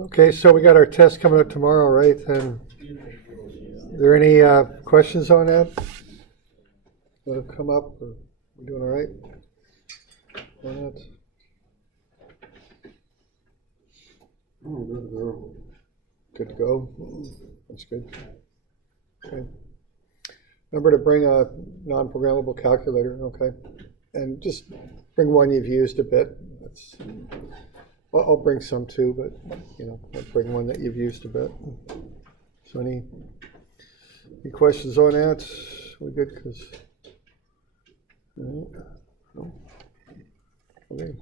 Okay, so we got our test coming up tomorrow, right? And are there any questions on that that have come up? Or we doing all right on that? Good to go. That's good. Okay. Remember to bring a non-programmable calculator, okay? And just bring one you've used a bit. Well, I'll bring some too, but I'll bring one that you've used a bit. So any questions on that? We good? No? Okay.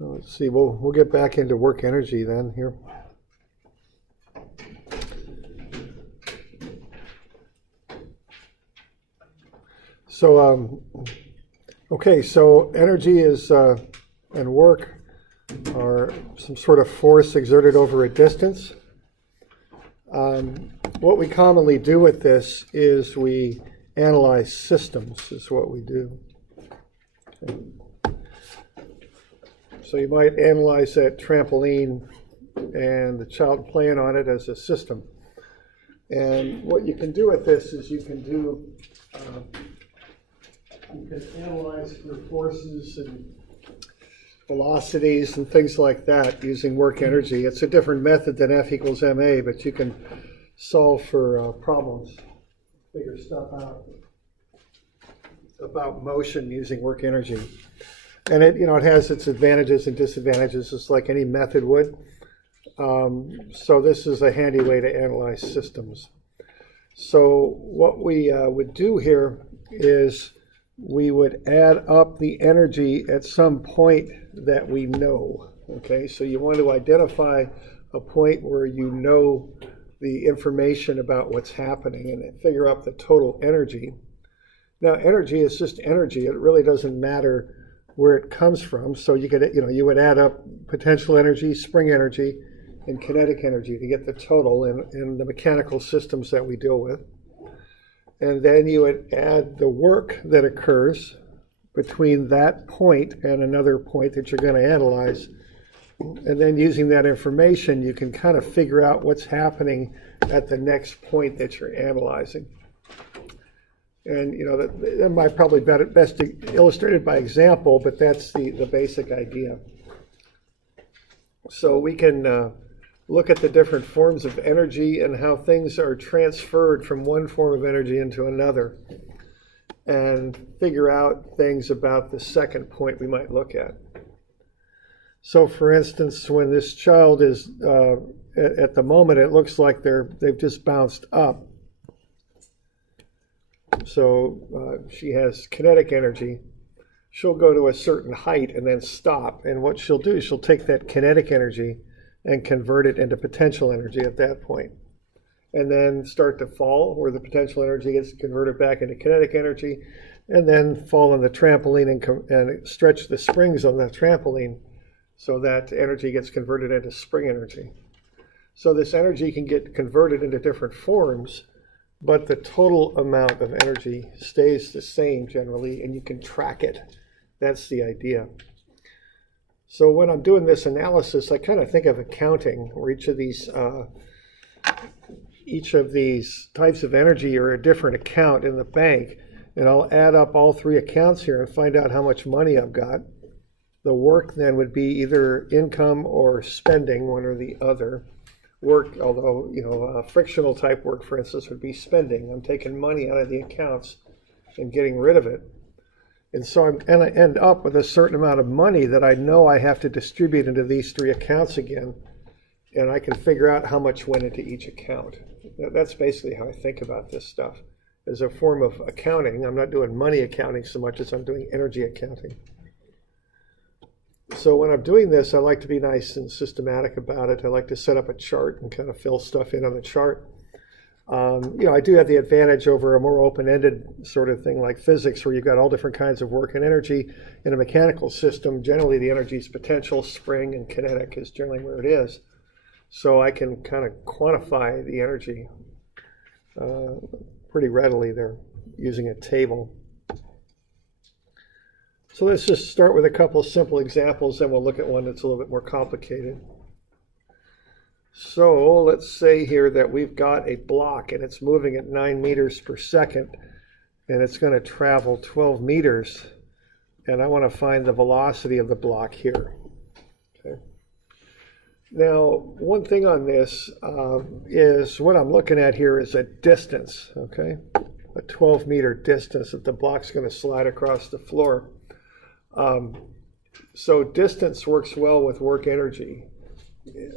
Well, let's see. We'll get back into work energy then here. So, okay, so energy is and work are some sort of force exerted over a distance. What we commonly do with this is we analyze systems, is what we do. Okay. So you might analyze that trampoline and the child playing on it as a system. And what you can do with this is you can analyze for forces and velocities and things like that using work energy. It's a different method than F equals ma, but you can solve for problems, figure stuff out about motion using work energy. And it has its advantages and disadvantages, just like any method would. So this is a handy way to analyze systems. So what we would do here is we would add up the energy at some point that we know. Okay, so you want to identify a point where you know the information about what's happening and then figure out the total energy. Now, energy is just energy. It really doesn't matter where it comes from. So you would add up potential energy, spring energy, and kinetic energy to get the total in the mechanical systems that we deal with. And then you would add the work that occurs between that point and another point that you're going to analyze. And then using that information, you can kind of figure out what's happening at the next point that you're analyzing. And that might probably be best illustrated by example, but that's the basic idea. So we can look at the different forms of energy and how things are transferred from one form of energy into another, and figure out things about the second point we might look at. So for instance, when this child is, at the moment, it looks like they've just bounced up. So she has kinetic energy. She'll go to a certain height and then stop. And what she'll do is she'll take that kinetic energy and convert it into potential energy at that point. And then start to fall, where the potential energy gets converted back into kinetic energy, and then fall on the trampoline and stretch the springs on the trampoline so that energy gets converted into spring energy. So this energy can get converted into different forms, but the total amount of energy stays the same generally, and you can track it. That's the idea. So when I'm doing this analysis, I kind of think of accounting, where each of these types of energy are a different account in the bank, and I'll add up all three accounts here and find out how much money I've got. The work then would be either income or spending, one or the other. Work, although frictional type work, for instance, would be spending. I'm taking money out of the accounts and getting rid of it. And so I'm going to end up with a certain amount of money that I know I have to distribute into these three accounts again, and I can figure out how much went into each account. That's basically how I think about this stuff. As a form of accounting, I'm not doing money accounting so much as I'm doing energy accounting. So when I'm doing this, I like to be nice and systematic about it. I like to set up a chart and kind of fill stuff in on the chart. I do have the advantage over a more open-ended sort of thing like physics, where you've got all different kinds of work and energy. In a mechanical system, generally the energy is potential, spring, and kinetic is generally where it is. So I can kind of quantify the energy pretty readily there using a table. So let's just start with a couple of simple examples, then we'll look at one that's a little bit more complicated. So let's say here that we've got a block and it's moving at 9 meters per second and it's going to travel 12 meters, and I want to find the velocity of the block here. Okay. Now, one thing on this is what I'm looking at here is a distance, okay? A 12-meter distance that the block's going to slide across the floor. So distance works well with work energy.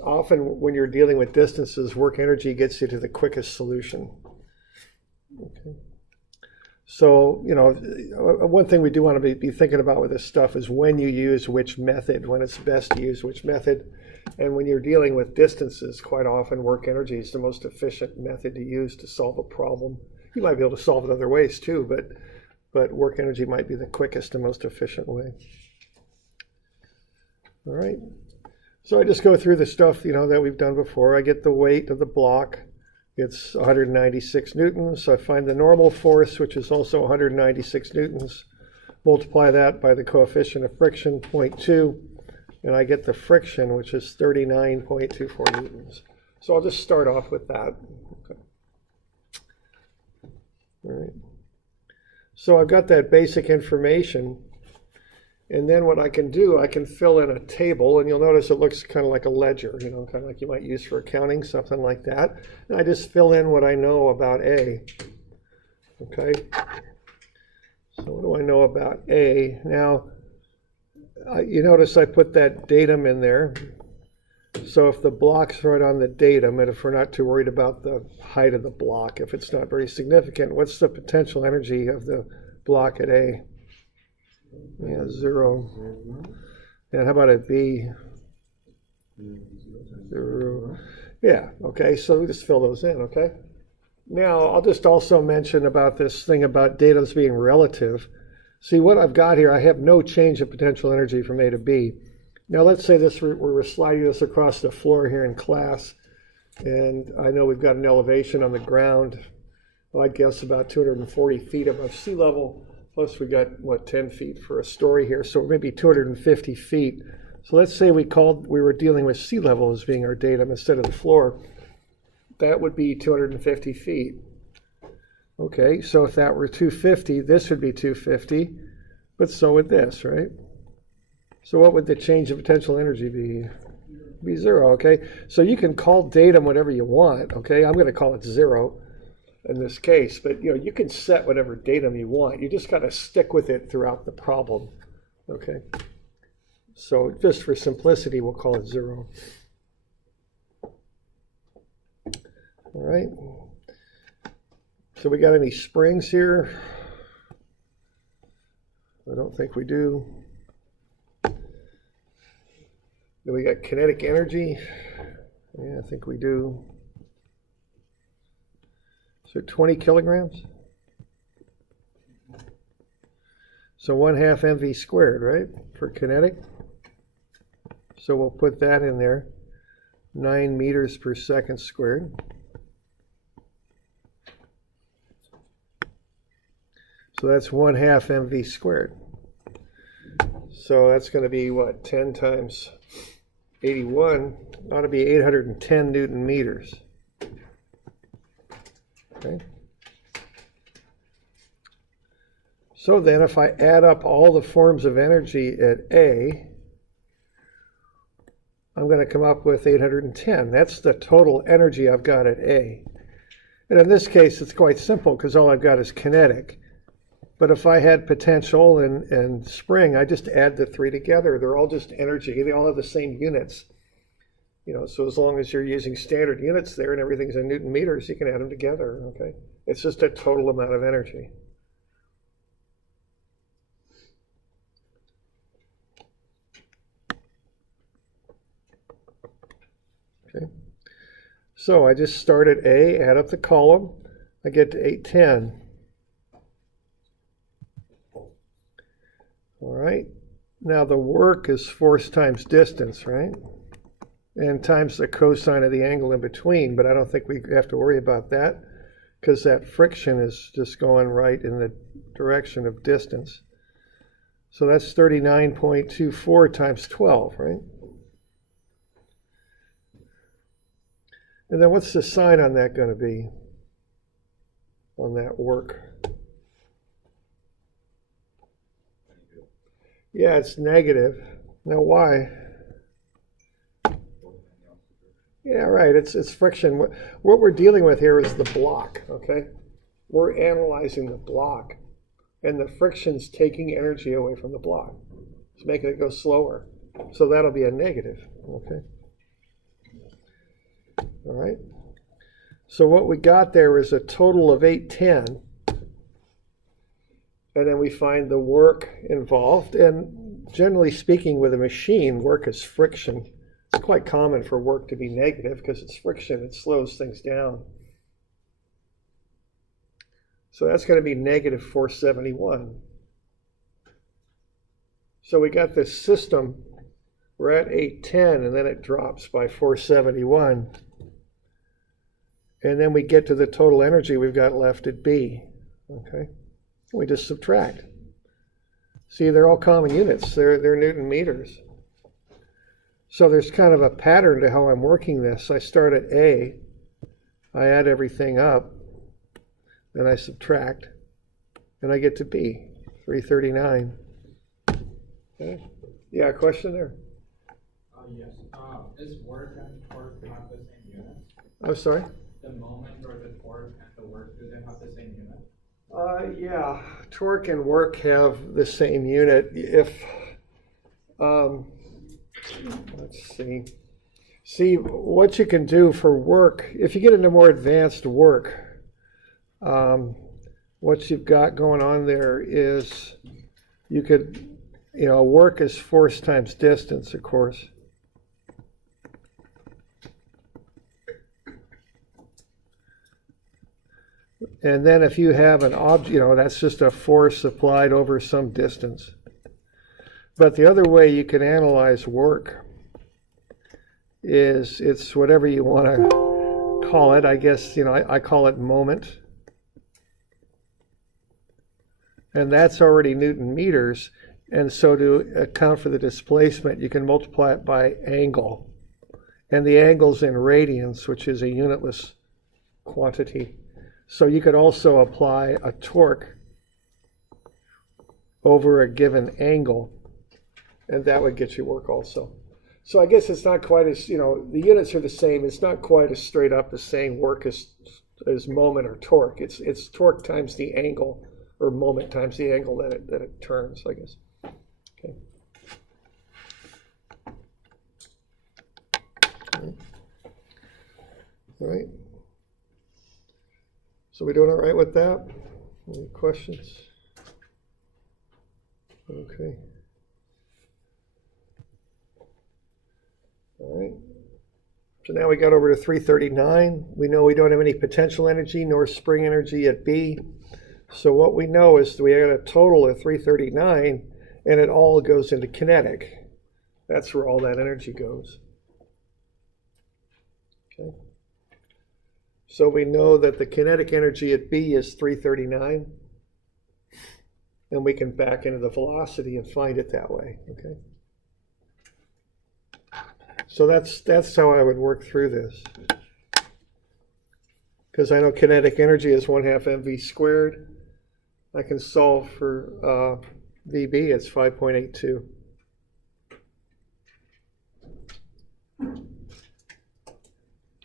Often when you're dealing with distances, work energy gets you to the quickest solution. Okay. So, you know, one thing we do want to be thinking about with this stuff is when you use which method, when it's best to use which method. And when you're dealing with distances, quite often work energy is the most efficient method to use to solve a problem. You might be able to solve it other ways too, but work energy might be the quickest and most efficient way. All right. So I just go through the stuff, you know, that we've done before. I get the weight of the block. It's 196 newtons. So I find the normal force, which is also 196 newtons. Multiply that by the coefficient of friction, 0.2, and I get the friction, which is 39.24 newtons. So I'll just start off with that. Okay. All right. So I've got that basic information. And then what I can do, I can fill in a table, and you'll notice it looks kind of like a ledger, you know, kind of like you might use for accounting, something like that. And I just fill in what I know about A. Okay. So what do I know about A? Now, you notice I put that datum in there. So if the block's right on the datum, and if we're not too worried about the height of the block, if it's not very significant, what's the potential energy of the block at A? Yeah, 0. And how about at B? 0. Yeah, okay, so we just fill those in, okay? Now, I'll just also mention about this thing about datums being relative. See, what I've got here, I have no change of potential energy from A to B. Now, let's say this we're sliding this across the floor here in class, and I know we've got an elevation on the ground, well, I'd guess about 240 feet above sea level. Plus we got, what, 10 feet for a story here, so maybe 250 feet. So let's say we were dealing with sea level as being our datum instead of the floor. That would be 250 feet. Okay, so if that were 250, this would be 250, but so would this, right? So what would the change of potential energy be? Be 0, okay? So you can call datum whatever you want, okay? I'm going to call it 0. In this case, but you know, you can set whatever datum you want. You just got to stick with it throughout the problem. Okay. So just for simplicity, we'll call it 0. All right. So we got any springs here? I don't think we do. Do we got kinetic energy? Yeah, I think we do. So 20 kilograms. So 1/2 mv squared, right, for kinetic. So we'll put that in there, 9 meters per second squared. So that's 1/2 mv squared. So that's going to be, what, 10 times 81, ought to be 810 Newton meters. Okay. So then if I add up all the forms of energy at A, I'm going to come up with 810. That's the total energy I've got at A. And in this case, it's quite simple because all I've got is kinetic. But if I had potential and spring, I just add the 3 together. They're all just energy. They all have the same units. You know, so as long as you're using standard units there and everything's in Newton meters, you can add them together, okay? It's just a total amount of energy. Okay. So I just start at A, add up the column, I get to 810. All right. Now the work is force times distance, right? And times the cosine of the angle in between, but I don't think we have to worry about that because that friction is just going right in the direction of distance. So that's 39.24 times 12, right? And then what's the sign on that going to be, on that work? Yeah, it's negative. Now why? Yeah, right, it's friction. What we're dealing with here is the block, okay? We're analyzing the block, and the friction's taking energy away from the block. It's making it go slower. So that'll be a negative, okay? All right. So what we got there is a total of 810. And then we find the work involved. And generally speaking, with a machine, work is friction. It's quite common for work to be negative because it's friction. It slows things down. So that's going to be negative 471. So we got this system. We're at 810, and then it drops by 471. And then we get to the total energy we've got left at B. Okay, we just subtract. See, they're all common units. They're Newton meters. So there's kind of a pattern to how I'm working this. I start at A, I add everything up, then I subtract, and I get to B, 339. Okay. Yeah, question there? Yes. Is work and torque not the same unit? I'm sorry? The moment or the torque and the work, do they have the same unit? Yeah, torque and work have the same unit. If, let's see. See, what you can do for work, if you get into more advanced work, what you've got going on there is you could, work is force times distance, of course. And then if you have an object, that's just a force applied over some distance. But the other way you can analyze work is it's whatever you want to call it. I guess, I call it moment. And that's already Newton meters. And so to account for the displacement, you can multiply it by angle. And the angle's in radians, which is a unitless quantity. So you could also apply a torque over a given angle, and that would get you work also. So I guess it's not quite as, the units are the same. It's not quite as straight up as saying work as moment or torque. It's torque times the angle, or moment times the angle that it turns, I guess. Okay. All right. So we doing all right with that? Any questions? Okay. All right. So now we got over to 339. We know we don't have any potential energy nor spring energy at B. So what we know is we got a total of 339, and it all goes into kinetic. That's where all that energy goes. Okay. So we know that the kinetic energy at B is 339, and we can back into the velocity and find it that way, okay? So that's how I would work through this. Because I know kinetic energy is 1/2 mv squared. I can solve for VB, it's 5.82.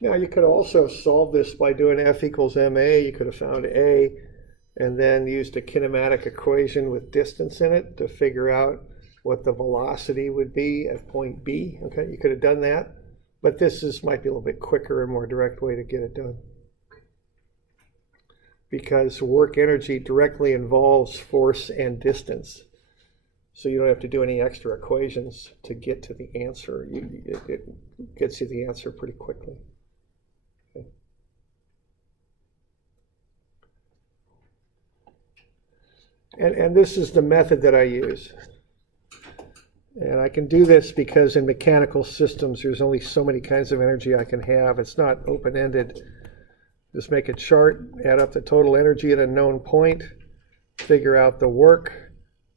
Now you could also solve this by doing F equals ma. You could have found A and then used a kinematic equation with distance in it to figure out what the velocity would be at point B. Okay, you could have done that, but this might be a little bit quicker and more direct way to get it done. Because work energy directly involves force and distance. So you don't have to do any extra equations to get to the answer. It gets you the answer pretty quickly. Okay. And this is the method that I use. And I can do this because in mechanical systems, there's only so many kinds of energy I can have. It's not open-ended. Just make a chart, add up the total energy at a known point, figure out the work,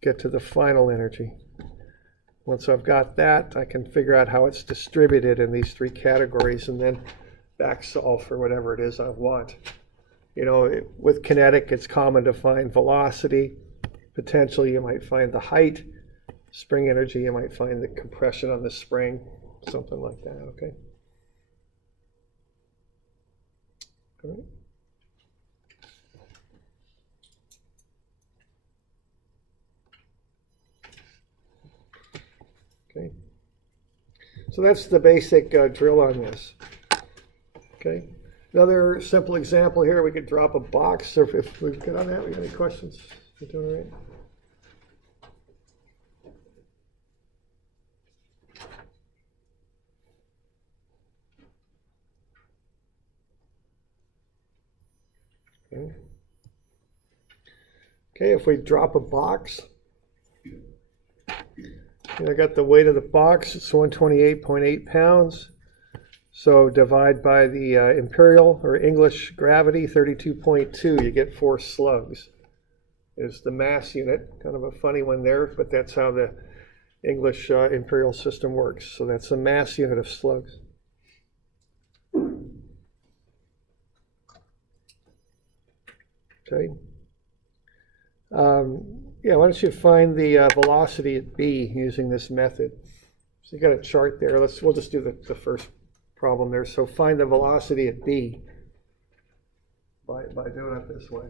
get to the final energy. Once I've got that, I can figure out how it's distributed in these three categories and then back solve for whatever it is I want. You know, with kinetic, it's common to find velocity. Potentially, you might find the height. Spring energy, you might find the compression on the spring, something like that, okay? All right. Okay. So that's the basic drill on this. Okay. Another simple example here, we could drop a box. If we get on that, we got any questions? You doing all right? Okay. Okay, if we drop a box, and I got the weight of the box, it's 128.8 pounds. So divide by the imperial or English gravity, 32.2, you get 4 slugs. Is the mass unit, kind of a funny one there, but that's how the English imperial system works. So that's the mass unit of slugs. Okay. Yeah, why don't you find the velocity at B using this method? So you got a chart there. We'll just do the first problem there. So find the velocity at B by doing it this way.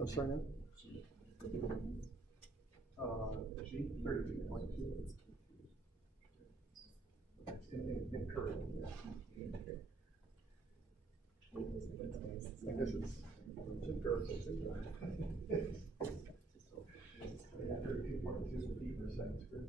I'm sorry, no? G, 32.2. In current. I guess it's empirical too. 32.2 feet/second.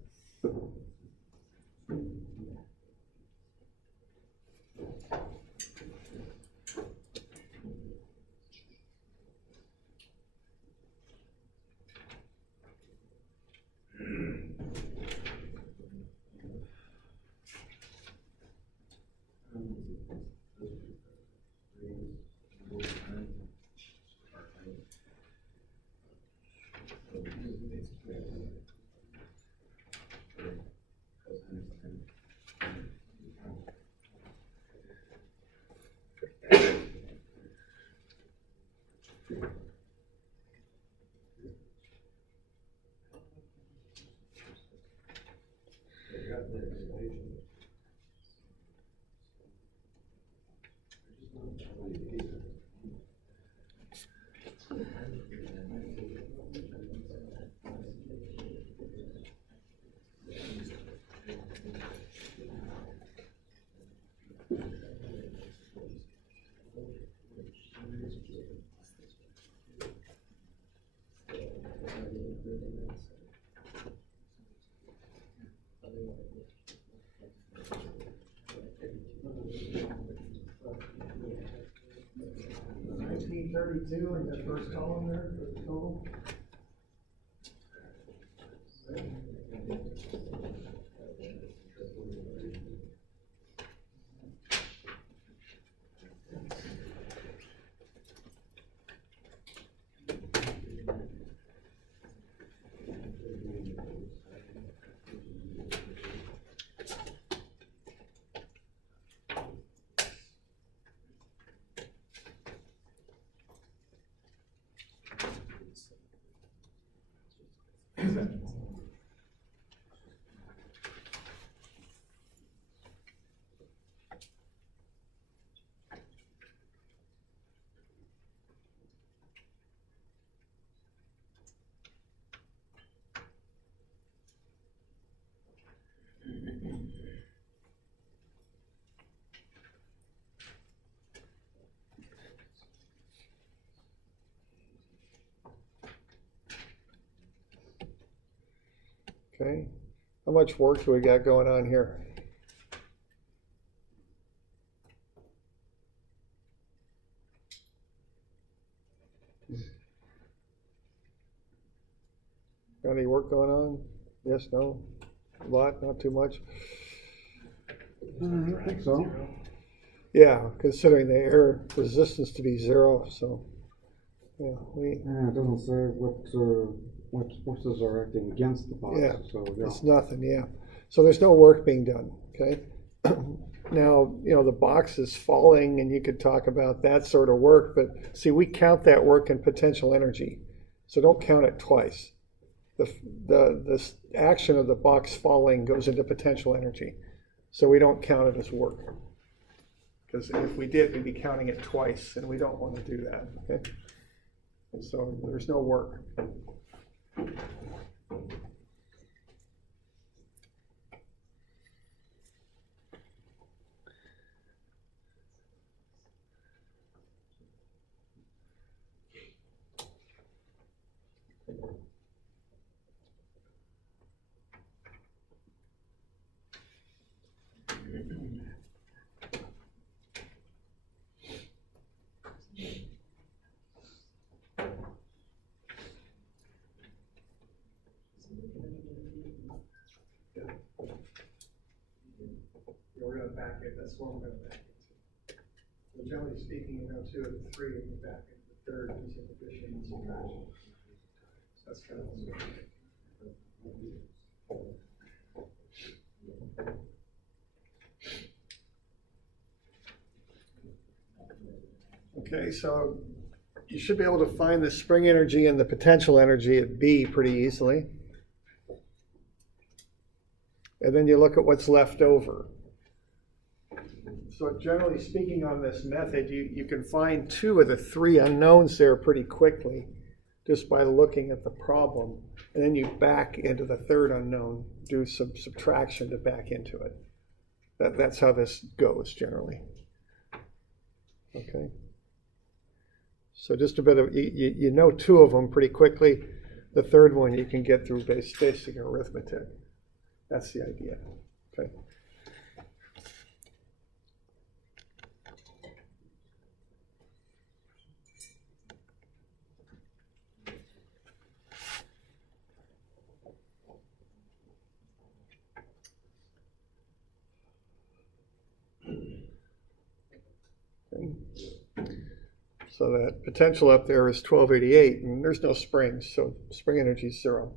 $19.32 in the first column there for the total. Okay, how much work do we got going on here? Got any work going on? Yes, no? A lot, not too much? I think so. Yeah, considering the air resistance to be 0, so, yeah, Yeah, it doesn't say what forces are acting against the box. Yeah, So yeah. it's nothing, yeah. So there's no work being done, okay? Now, the box is falling, and you could talk about that sort of work, but see, we count that work in potential energy, so don't count it twice. The action of the box falling goes into potential energy, so we don't count it as work. Because if we did, we'd be counting it twice, and we don't want to do that, okay? And so there's no work. We're going to back it. That's what we're going to back into. So generally speaking, 2 of the 3 and back into the third using addition and subtraction. So that's kind of what's going on. Okay, so you should be able to find the spring energy and the potential energy at B pretty easily. And then you look at what's left over. So generally speaking on this method, you can find 2 of the 3 unknowns there pretty quickly just by looking at the problem. And then you back into the third unknown, do some subtraction to back into it. That's how this goes generally. Okay. So just a bit of, you know 2 of them pretty quickly. The third one you can get through basic arithmetic. That's the idea. Okay. So that potential up there is 1288, and there's no springs, so spring energy is 0.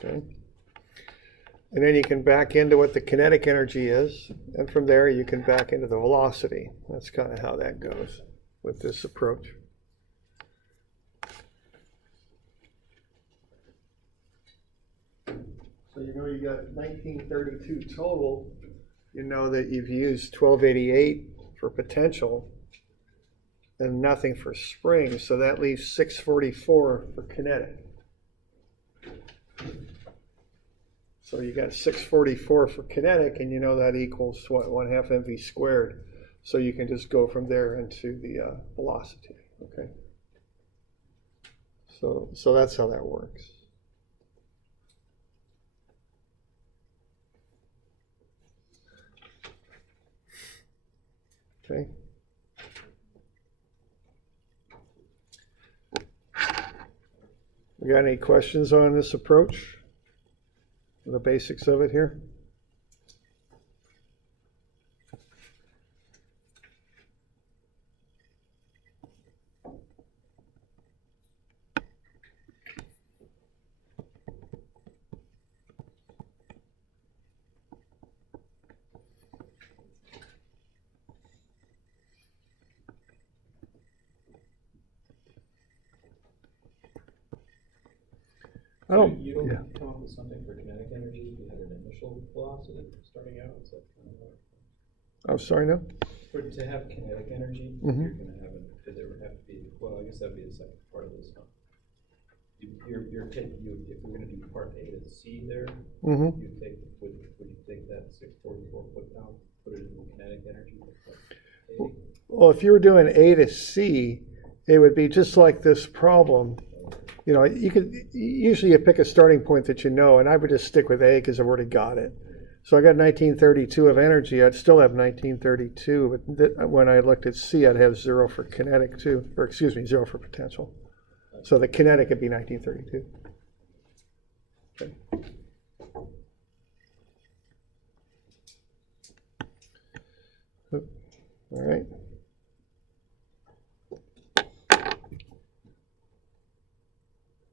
Okay. And then you can back into what the kinetic energy is, and from there you can back into the velocity. That's kind of how that goes with this approach. So you got 1932 total. You know that you've used 1288 for potential and nothing for spring, so that leaves 644 for kinetic. So you got 644 for kinetic, and you know that equals what, 1/2 mv squared. So you can just go from there into the velocity. Okay. So that's how that works. Okay. We got any questions on this approach? The basics of it here? I don't. You don't Yeah. come up with something for kinetic energy if you had an initial velocity starting out? Is that kind of I'm sorry, no? To have kinetic energy, Mhm. you're gonna have there would have to be, well, I guess that'd be the second part of this, huh? If we're gonna do part A to C there, Mm-hmm. would you take that 644 foot down, put it in kinetic energy? Well, if you were doing A to C, it would be just like this problem. You know, usually you pick a starting point that you know, and I would just stick with A because I've already got it. So I got 1932 of energy. I'd still have 1932, but when I looked at C, I'd have 0 for kinetic too, or excuse me, 0 for potential. So the kinetic would be 1932. Okay. All right.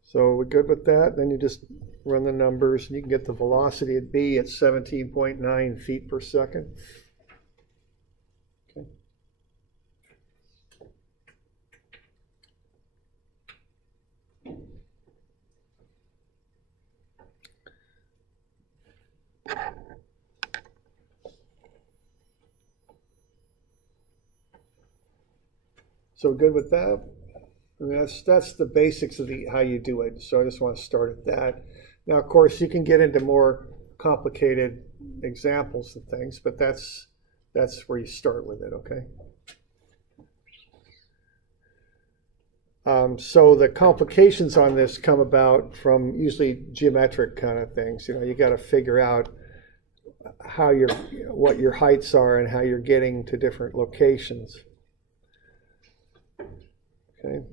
So we're good with that. Then you just run the numbers, and you can get the velocity at B at 17.9 feet per second. Okay. So good with that? I mean, that's the basics of how you do it. So I just want to start at that. Now, of course, you can get into more complicated examples and things, but that's where you start with it, okay? So the complications on this come about from usually geometric kind of things. You know, you got to figure out what your heights are and how you're getting to different locations. Okay.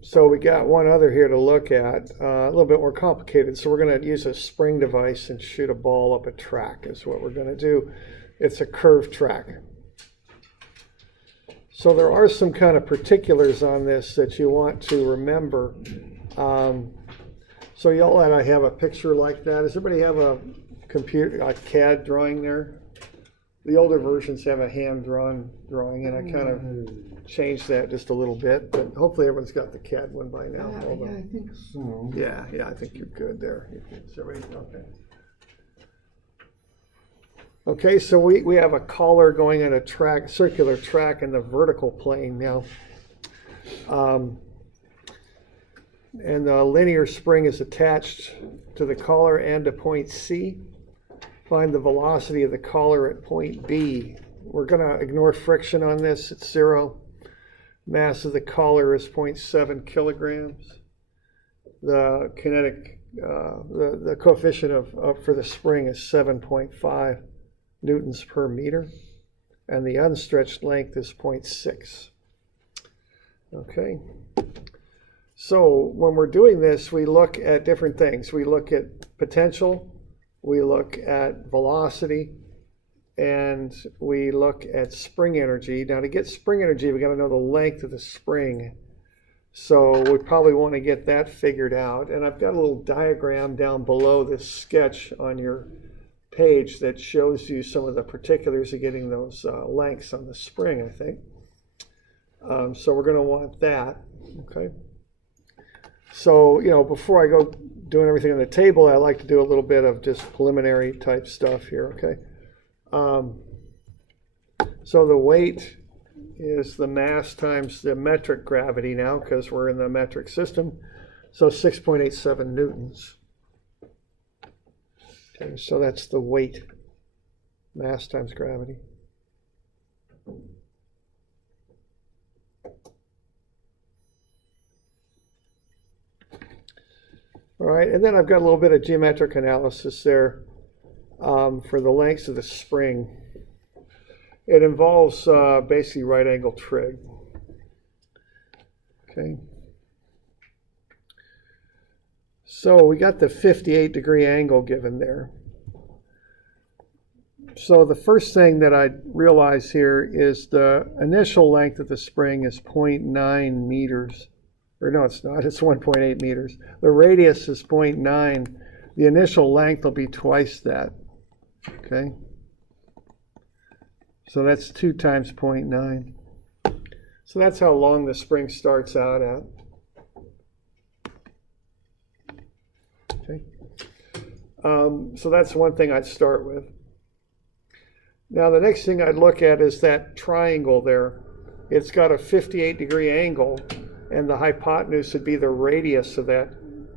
So we got one other here to look at, a little bit more complicated. So we're going to use a spring device and shoot a ball up a track is what we're going to do. It's a curved track. So there are some kind of particulars on this that you want to remember. So y'all and I have a picture like that. Does everybody have a CAD drawing there? The older versions have a hand-drawn drawing, and I kind of changed that just a little bit, but hopefully everyone's got the CAD one by now. Yeah, I think so. Yeah, I think you're good there. Okay. Okay, so we have a collar going in a circular track in the vertical plane now. And the linear spring is attached to the collar and to point C. Find the velocity of the collar at point B. We're going to ignore friction on this. It's 0. Mass of the collar is 0.7 kilograms. The kinetic, the coefficient for the spring is 7.5 newtons per meter. And the unstretched length is 0.6. Okay. So when we're doing this, we look at different things. We look at potential. We look at velocity, and we look at spring energy. Now, to get spring energy, we got to know the length of the spring. So we probably want to get that figured out. And I've got a little diagram down below this sketch on your page that shows you some of the particulars of getting those lengths on the spring, I think. So we're going to want that, okay? So, you know, before I go doing everything on the table, I like to do a little bit of just preliminary type stuff here, okay? So the weight is the mass times the metric gravity now, because we're in the metric system. So 6.87 newtons. Okay, so that's the weight, mass times gravity. All right, and then I've got a little bit of geometric analysis there for the lengths of the spring. It involves basically right-angle trig. Okay. So we got the 58-degree angle given there. So the first thing that I realize here is the initial length of the spring is 0.9 meters. Or no, it's not. It's 1.8 meters. The radius is 0.9. The initial length will be twice that. Okay? So that's 2 times 0.9. So that's how long the spring starts out at. Okay? So that's one thing I'd start with. Now the next thing I'd look at is that triangle there. It's got a 58-degree angle, and the hypotenuse would be the radius of that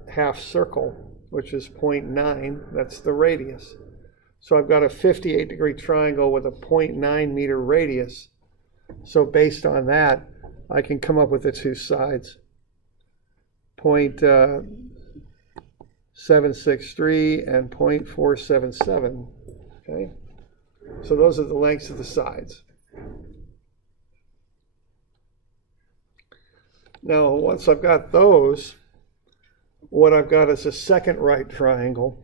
half circle, which is 0.9. That's the radius. So I've got a 58-degree triangle with a 0.9 meter radius. So based on that, I can come up with the two sides. 0.763 and 0.477. Okay? So those are the lengths of the sides. Now, once I've got those, what I've got is a second right triangle,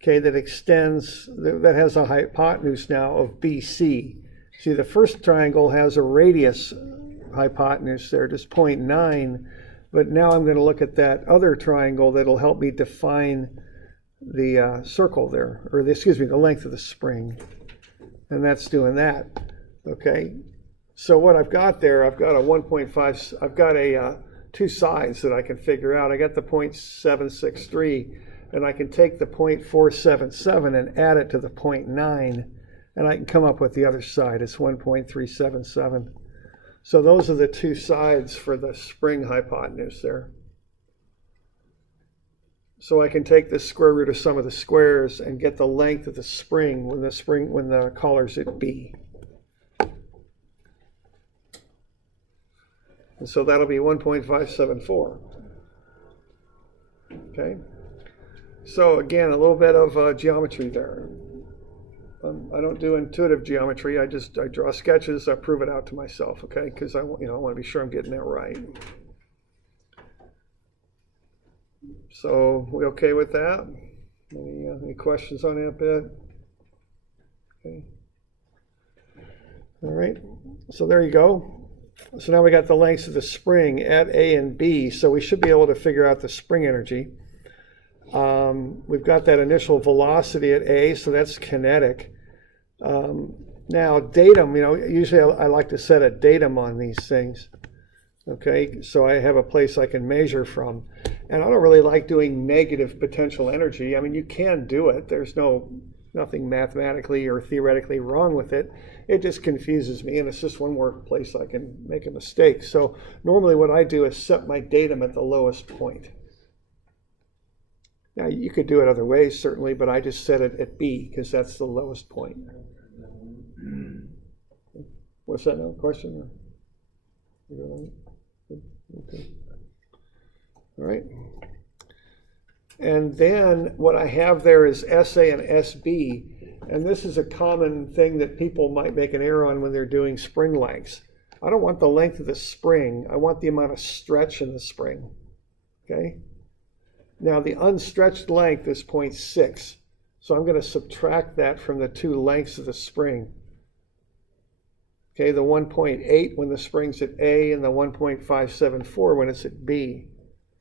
okay, that extends, that has a hypotenuse now of BC. See, the first triangle has a radius hypotenuse there, just 0.9, but now I'm going to look at that other triangle that'll help me define the circle there, or the length of the spring, and that's doing that, okay? So what I've got there, I've got a 1.5, I've got a two sides that I can figure out. I got the 0.763, and I can take the 0.477 and add it to the 0.9, and I can come up with the other side. It's 1.377. So those are the two sides for the spring hypotenuse there. So I can take the square root of sum of the squares and get the length of the spring when the collar's at B. And so that'll be 1.574. Okay. So again, a little bit of geometry there. I don't do intuitive geometry. I draw sketches. I prove it out to myself. Okay, because I want to be sure I'm getting that right. So we okay with that? Any questions on that bit? Okay. All right. So there you go. So now we got the lengths of the spring at A and B, so we should be able to figure out the spring energy. We've got that initial velocity at A, so that's kinetic. Now datum, usually I like to set a datum on these things. Okay, so I have a place I can measure from. And I don't really like doing negative potential energy. I mean, you can do it. There's nothing mathematically or theoretically wrong with it. It just confuses me, and it's just one more place I can make a mistake. So normally what I do is set my datum at the lowest point. Now you could do it other ways, certainly, but I just set it at B because that's the lowest point. What's that now? Question? Okay. All right. And then what I have there is SA and SB. And this is a common thing that people might make an error on when they're doing spring lengths. I don't want the length of the spring. I want the amount of stretch in the spring. Okay? Now the unstretched length is 0.6. So I'm going to subtract that from the two lengths of the spring. Okay, the 1.8 when the spring's at A and the 1.574 when it's at B.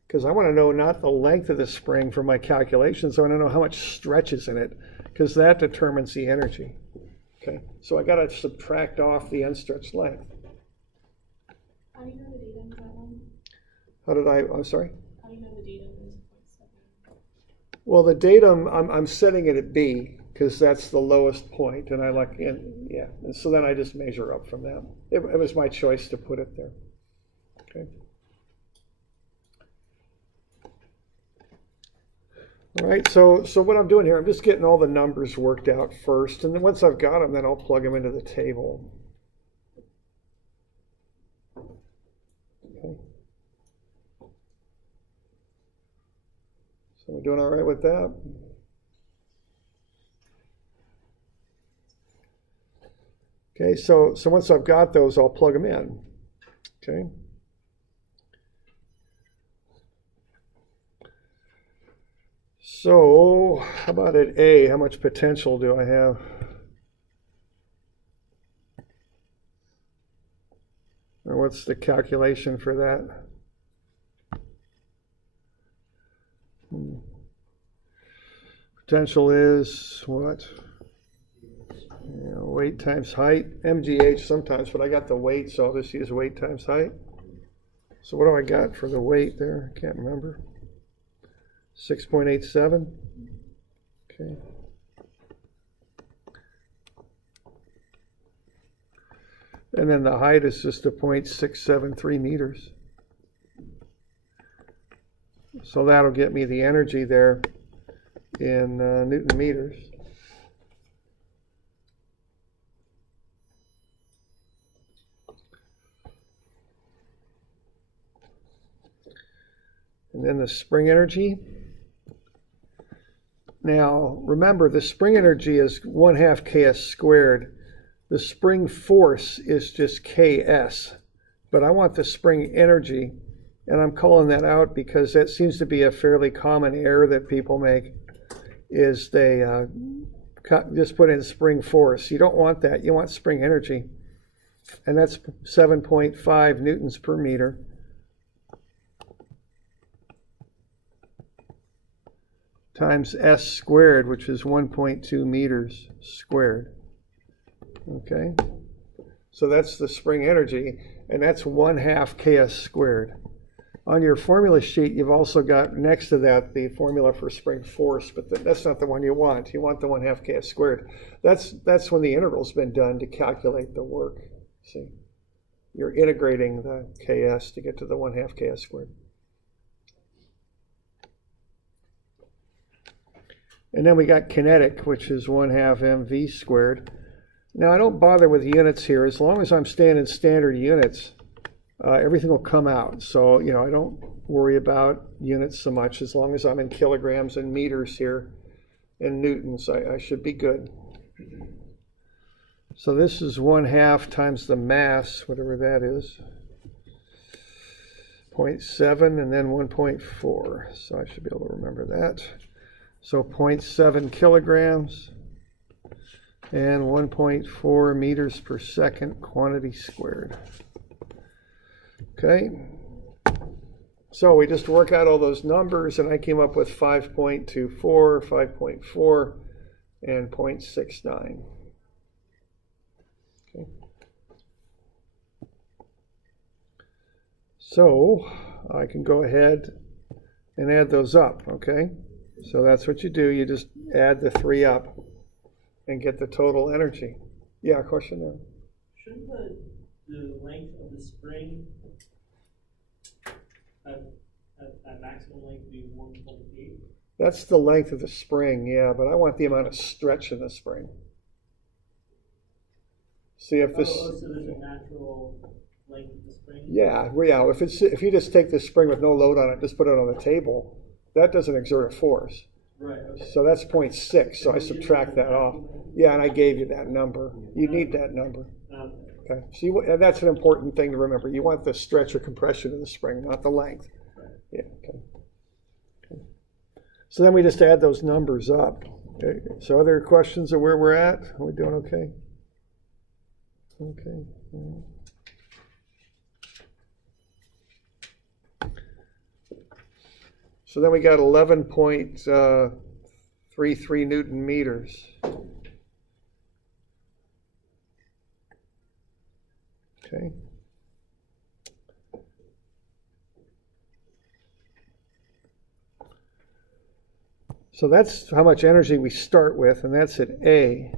Because I want to know not the length of the spring for my calculations, I want to know how much stretch is in it, because that determines the energy. Okay, so I got to subtract off the unstretched length. How do you know the datum for that one? I'm sorry? How do you know the datum is 0.7? Well, the datum, I'm setting it at B, because that's the lowest point, and and so then I just measure up from that. It was my choice to put it there. Okay. All right, so what I'm doing here, I'm just getting all the numbers worked out first, and then once I've got them, then I'll plug them into the table. Okay. So we're doing all right with that? Okay, so once I've got those, I'll plug them in. Okay. So how about at A, how much potential do I have? Or what's the calculation for that? Potential is what? Weight times height, mgh sometimes, but I got the weight, so I'll just use weight times height. So what do I got for the weight there? I can't remember. 6.87. Okay. And then the height is just a 0.673 meters. So that'll get me the energy there in Newton meters. And then the spring energy. Now, remember, the spring energy is 1/2 ks squared. The spring force is just ks. But I want the spring energy, and I'm calling that out because that seems to be a fairly common error that people make, is they just put in spring force. You don't want that. You want spring energy. And that's 7.5 newtons per meter. Times s squared, which is 1.2 meters squared. Okay, so that's the spring energy, and that's 1/2 ks squared. On your formula sheet, you've also got next to that the formula for spring force, but that's not the one you want. You want the 1/2 ks squared. That's when the integral's been done to calculate the work. See, you're integrating the ks to get to the 1/2 ks squared. And then we got kinetic, which is 1/2 mv squared. Now, I don't bother with units here. As long as I'm staying in standard units, everything will come out. So, I don't worry about units so much. As long as I'm in kilograms and meters here and newtons, I should be good. So this is 1/2 times the mass, whatever that is, 0.7 and then 1.4. So I should be able to remember that. So 0.7 kilograms and 1.4 meters per second quantity squared. Okay, so we just work out all those numbers, and I came up with 5.24, 5.4, and 0.69. Okay. So I can go ahead and add those up, okay? So that's what you do. You just add the 3 up and get the total energy. Yeah, question there. Shouldn't the length of the spring at maximum length be 1.8? That's the length of the spring, yeah, but I want the amount of stretch in the spring. See if this. So there's a natural length of the spring? Yeah. If you just take this spring with no load on it, just put it on the table, that doesn't exert a force. Right. Okay. So that's 0.6, so I subtract that off. Yeah, and I gave you that number. You need that number. Okay. So and that's an important thing to remember. You want the stretch or compression of the spring, not the length. Yeah. Okay. So then we just add those numbers up. Okay. So other questions of where we're at? Are we doing okay? Okay. So then we got 11.33 Newton meters. Okay. So that's how much energy we start with, and that's at A.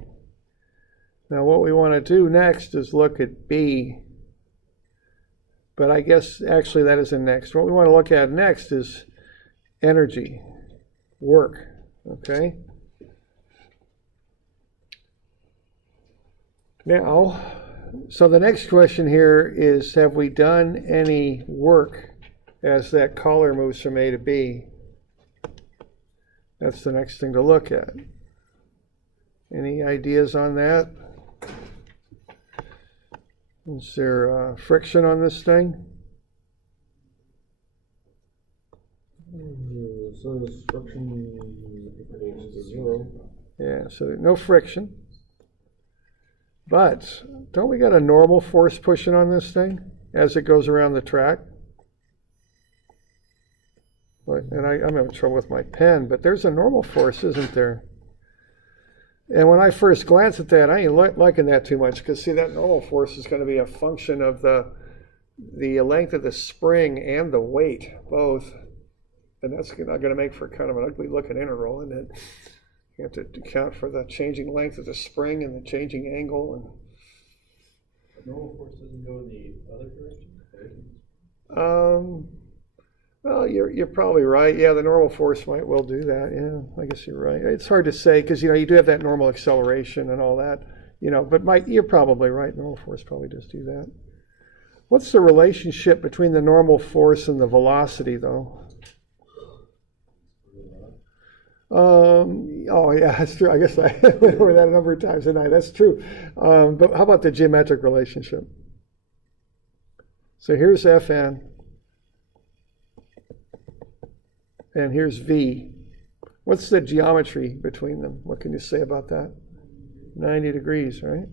Now what we want to do next is look at B. But I guess actually that isn't next. What we want to look at next is energy, work, okay? Now, so the next question here is, have we done any work as that collar moves from A to B? That's the next thing to look at. Any ideas on that? Is there friction on this thing? So this friction equals to 0. Yeah, so no friction. But don't we got a normal force pushing on this thing as it goes around the track? And I'm having trouble with my pen, but there's a normal force, isn't there? And when I first glance at that, I ain't liking that too much, because see, that normal force is going to be a function of the length of the spring and the weight, both. And that's not going to make for kind of an ugly looking integral, isn't it? You have to account for the changing length of the spring and the changing angle. Normal force doesn't go in the other direction? Well, you're probably right. Yeah, the normal force might well do that. Yeah, I guess you're right. It's hard to say because you do have that normal acceleration and all that. But you're probably right. Normal force probably does do that. What's the relationship between the normal force and the velocity, though? Oh yeah, that's true. I guess I went over that a number of times tonight. That's true. But how about the geometric relationship? So here's Fn, and here's V. What's the geometry between them? What can you say about that? 90 degrees, right?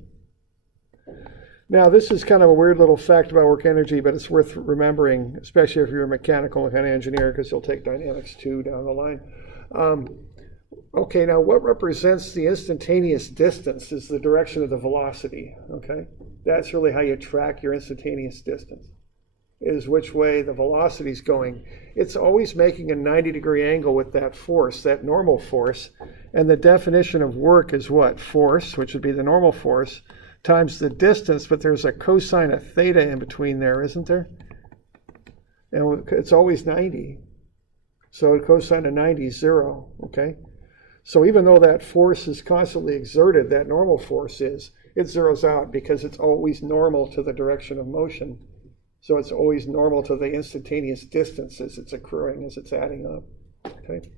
Now, this is kind of a weird little fact about work energy, but it's worth remembering, especially if you're a mechanical kind of engineer, because you'll take dynamics too down the line. Okay, now what represents the instantaneous distance is the direction of the velocity, okay? That's really how you track your instantaneous distance, is which way the velocity is going. It's always making a 90-degree angle with that force, that normal force, and the definition of work is what? Force, which would be the normal force, times the distance, but there's a cosine of theta in between there, isn't there? And it's always 90. So cosine of 90 is 0, okay? So even though that force is constantly exerted, that normal force is, it zeroes out because it's always normal to the direction of motion. So it's always normal to the instantaneous distance as it's accruing, as it's adding up, okay?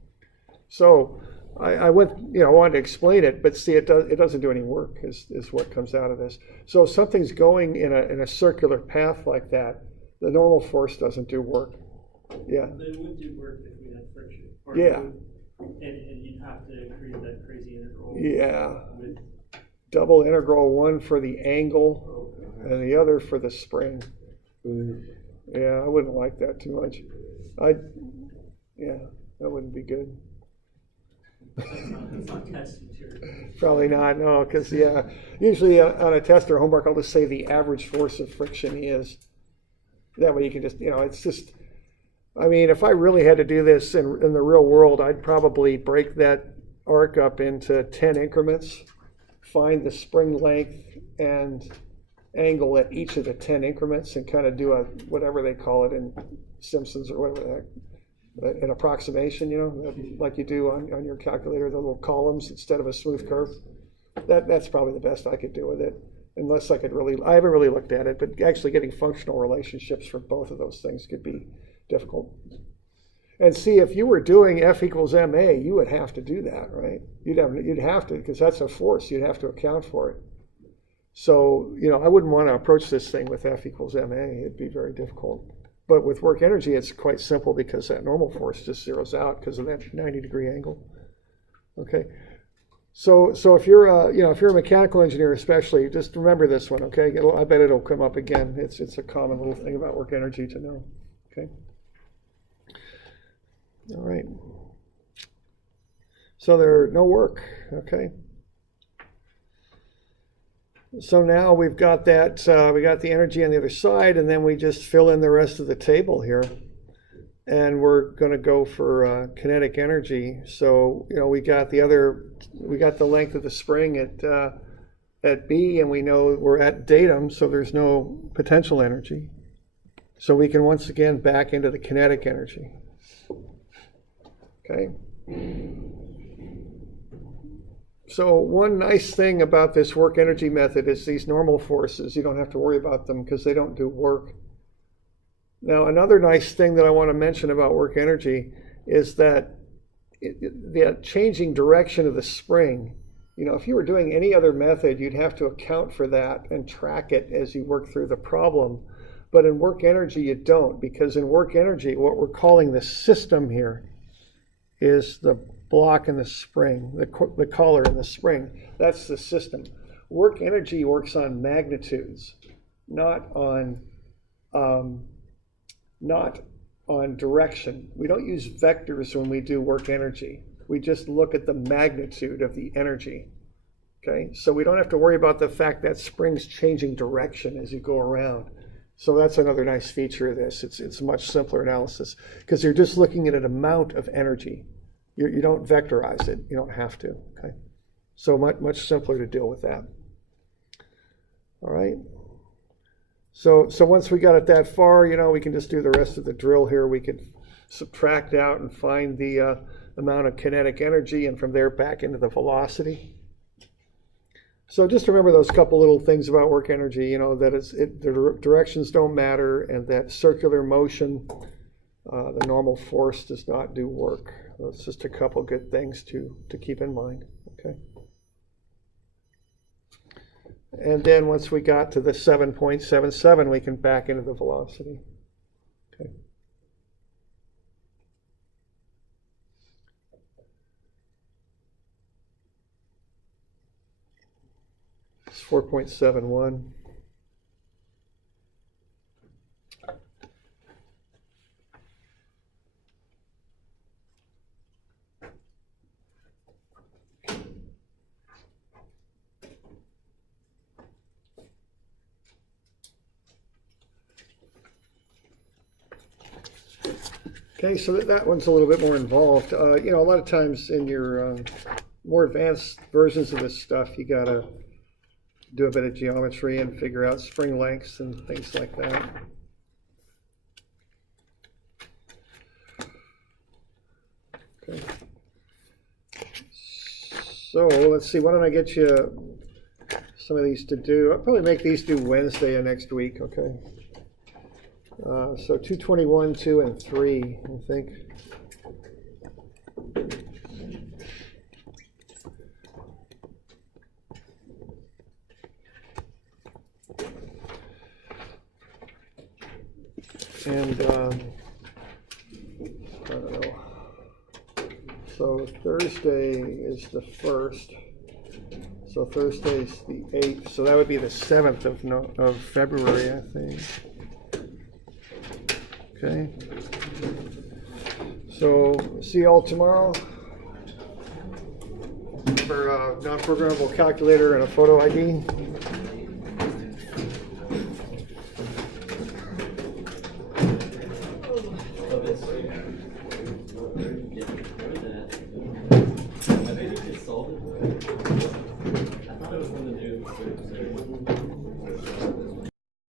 So I wanted to explain it, but see, it doesn't do any work is what comes out of this. So if something's going in a circular path like that, the normal force doesn't do work. Yeah. But it would do work if we had friction. Or Yeah. And you'd have to create that crazy integral. Yeah. With, Double integral, one for the angle and the other for the spring. Yeah, I wouldn't like that too much. That wouldn't be good. that's not test material. Probably not, no, because usually on a test or homework, I'll just say the average force of friction is. That way you can just, it's just, I mean, if I really had to do this in the real world, I'd probably break that arc up into 10 increments, find the spring length and angle at each of the 10 increments and kind of do a, whatever they call it in Simpsons or whatever the heck, an approximation, like you do on your calculator, the little columns instead of a smooth curve. That's probably the best I could do with it, unless I haven't really looked at it, but actually getting functional relationships for both of those things could be difficult. And see, if you were doing F equals ma, you would have to do that, right? You'd have to, because that's a force, you'd have to account for it. So, I wouldn't want to approach this thing with F equals ma, it'd be very difficult. But with work energy, it's quite simple because that normal force just zeroes out because of that 90-degree angle. Okay, so if you're a mechanical engineer, especially, just remember this one. Okay, I bet it'll come up again. It's a common little thing about work energy to know. Okay. All right. So there's no work. Okay. So now we've got that, we got the energy on the other side, and then we just fill in the rest of the table here. And we're going to go for kinetic energy. So, we got the length of the spring at B, and we know we're at datum, so there's no potential energy. So we can once again back into the kinetic energy. Okay. So one nice thing about this work energy method is these normal forces, you don't have to worry about them because they don't do work. Now, another nice thing that I want to mention about work energy is that the changing direction of the spring, if you were doing any other method, you'd have to account for that and track it as you work through the problem. But in work energy, you don't, because in work energy, what we're calling the system here is the block in the spring, the collar in the spring. That's the system. Work energy works on magnitudes, not on direction. We don't use vectors when we do work energy. We just look at the magnitude of the energy. Okay, so we don't have to worry about the fact that spring's changing direction as you go around. So that's another nice feature of this. It's a much simpler analysis because you're just looking at an amount of energy. You don't vectorize it. You don't have to. Okay, so much simpler to deal with that. All right. So once we got it that far, we can just do the rest of the drill here. We could subtract out and find the amount of kinetic energy, and from there back into the velocity. So just remember those couple little things about work energy, that the directions don't matter, and that circular motion, the normal force does not do work. That's just a couple good things to keep in mind, okay? And then once we got to the 7.77, we can back into the velocity. Okay. It's 4.71. Okay, so that one's a little bit more involved. A lot of times in your more advanced versions of this stuff, you gotta do a bit of geometry and figure out spring lengths and things like that. Okay. So let's see, why don't I get you some of these to do? I'll probably make these due Wednesday of next week, okay? So 221, 2, and 3, I think. And I don't know. So Thursday is the 1st. So Thursday's the 8th. So that would be the 7th of February, I think. Okay. So see you all tomorrow. For a non-programmable calculator and a photo ID. I thought it was going to do